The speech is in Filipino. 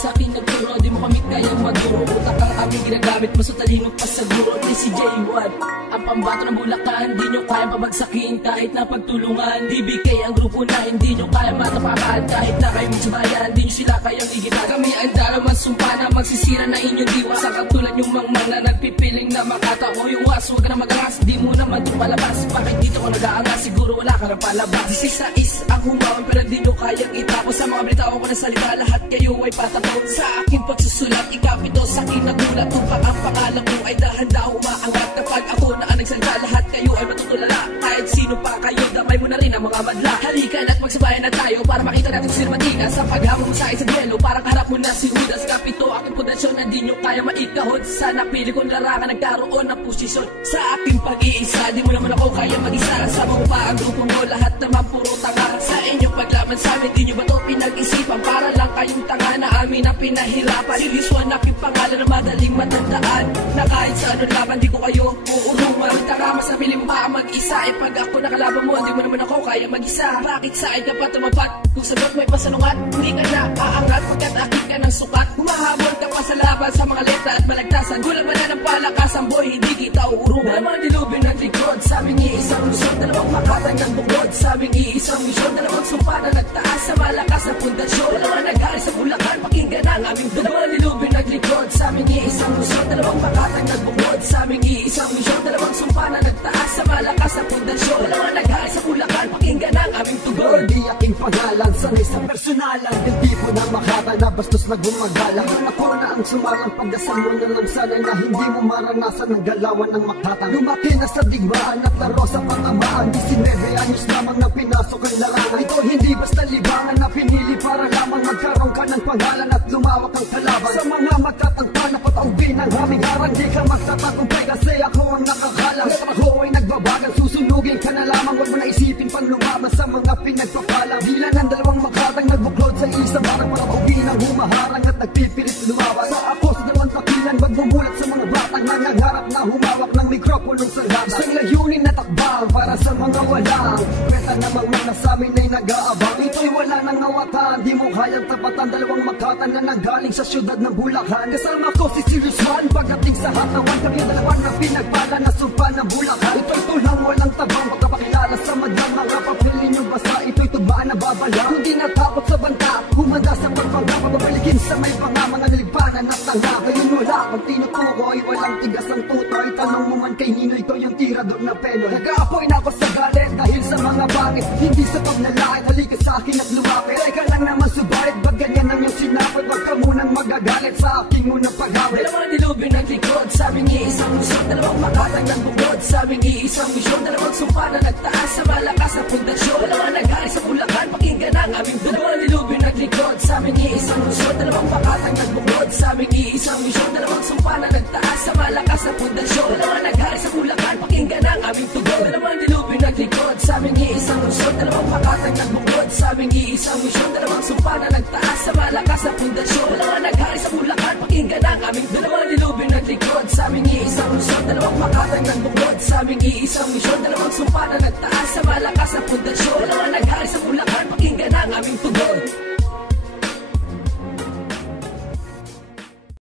sa akin nagturo, di mo kami kayang magduro. Utak ang aming ginagamit, mas talino pa sa guro. Di si J1, ang pambato ng Bulacan, di nyo kayang pabagsakin kahit na pagtulungan. DBK ang grupo na hindi nyo kayang matapakan, kahit na kayo magsabayan, di nyo sila kayang igitan. Kami ang daraman sumpa na magsisira na inyong diwa. Sa katulad yung mangmang na nagpipiling na makatawa yung was. Huwag ka na mag-angas, di mo naman ito palabas. Bakit dito ko nag-aangas, siguro wala ka na palabas. 16 ang humawan pero di nyo kayang itapos. Sa mga balita ko na salita, lahat kayo ay patapon. Sa aking pagsusulat, ikapito sa aking nagulat. Upang ang pangalan ko ay dahan-dahan umaangat. Kapag ako na ang nagsalita, lahat kayo ay matutulala. Kahit sino pa kayo, damay mo na rin ang mga madla. Halika na't magsabayan na tayo para makita natin si Matina. Sa paghamon sa isang duelo, parang harap mo na si Judas. Kapito aking pundasyon na di nyo kaya maikahod. Sa napili kong larangan, nagkaroon ng posisyon. Sa aking pag-iisa, di mo naman ako kaya mag-isa. Sa mga pa ang grupo mo, lahat naman puro tanga. Sa inyong paglaban sa amin, di nyo ba ito pinag-isipan? Para lang kayong tanga na amin na pinahirapan. Serious one, aking pangalan na madaling matandaan. Na kahit sa anong laban, di ko kayo uurungan. Tanga, mas napili mo pa mag-isa. E pag ako nakalaban mo, di mo naman ako kaya mag-isa. Bakit sa akin ka pa tumapat? Kung sagot may pasanungat, hindi ka na aangat. Pagkat akit ka ng sukat, humahabol ka pa sa laban sa mga letra at malagtasan. Gulang man na ng palakasan, boy, hindi kita uurungan. Dalawang dilubin ng likod, sabing iisang lusod. Dalawang makatang ng bukod, sabing iisang misyon. Dalawang sumpa na nagtaas sa malakas na pundasyon. Dalawang naghari sa Bulacan, pakinggan ang aming dugo. Dalawang dilubin ng likod, sabing iisang lusod. Dalawang makatang ng bukod, sabing iisang misyon. Dalawang sumpa na nagtaas sa malakas na pundasyon. Dalawang naghari sa Bulacan, pakinggan ang aming tugon. Di aking pangalan, sanay sa personalan. Yung tipo na makata na bastos na gumagala. Ako na ang sumarang pagdasal mo na lang sana na hindi mo maranasan ang galawan ng makata. Lumaki na sa digmaan at laro sa pangamaan. 19 anyos lamang na pinasok ang larangan. Ito hindi basta libangan na pinili para lamang magkaroon ka ng pangalan at lumawak ang kalaban. Sa mga magtatagpa na pataubin ang aming harang, di ka magtatagumpay kasi ako ang nakakalang. Letra ko ay nagbabagang, susunugin ka na lamang. Huwag mo na isipin pang lumaban sa mga pinagpapalang. Bilan ng dalawang makatang nagbuklod sa isang barang para paubin ang humaharang at nagpipilit lumaban. Sa ako sa dalawang takilan, magmumulat sa mga batang nangangarap na humawak ng mikroponong sanggata. Isang layunin na takbang para sa mga walang kwenta namang mga sa amin ay nag-aabang. Ito'y wala nang ngawatan, di mo kayang tapatan. Dalawang makatan na nanggaling sa syudad ng Bulacan. Kasama ko si Serious One, pagdating sa hatawan kami ang dalawang na pinagpala na sumpa ng Bulacan. Ito'y tulang walang tabang, pagkapakilala sa madlang mga papelin yung basa. Ito'y tubaan na babala, kundi natapot sa banta. Humanda sa pagpangga, pababalikin sa may panga. Mga niligpanan at tanga, kayo wala kung tinutukoy. Walang tigas ang tutoy, tanong mo man kay Ninoy ko yung tirador na pelo. Nag-aapoy na ako sa galit dahil sa mga bakit. Hindi sa pagnalait, halika sa akin at lumapit. Teka lang naman subalit, ba't ganyan ang iyong sinapit? Wag ka munang magagalit sa aking munang paghawit. Dalawang dilubin ng likod, sabing iisang lusod. Dalawang makatang ng bukod, sabing iisang misyon. Dalawang sumpa na nagtaas sa malakas na pundasyon. Dalawang naghari sa Bulacan, pakinggan ang aming dugo. Dalawang dilubin ng likod, sabing iisang lusod. Dalawang makatang ng bukod, sabing iisang misyon. Dalawang sumpa na nagtaas sa malakas na pundasyon. Dalawang naghari sa Bulacan, pakinggan ang aming tugon. Dalawang dilubin ng likod, sabing iisang lusod. Dalawang makatang ng bukod, sabing iisang misyon. Dalawang sumpa na nagtaas sa malakas na pundasyon. Dalawang naghari sa Bulacan, pakinggan ang aming tugon. Dalawang dilubin ng likod, sabing iisang lusod. Dalawang makatang ng bukod, sabing iisang misyon. Dalawang sumpa na nagtaas sa malakas na pundasyon. Dalawang naghari sa Bulacan, pakinggan ang aming tugon.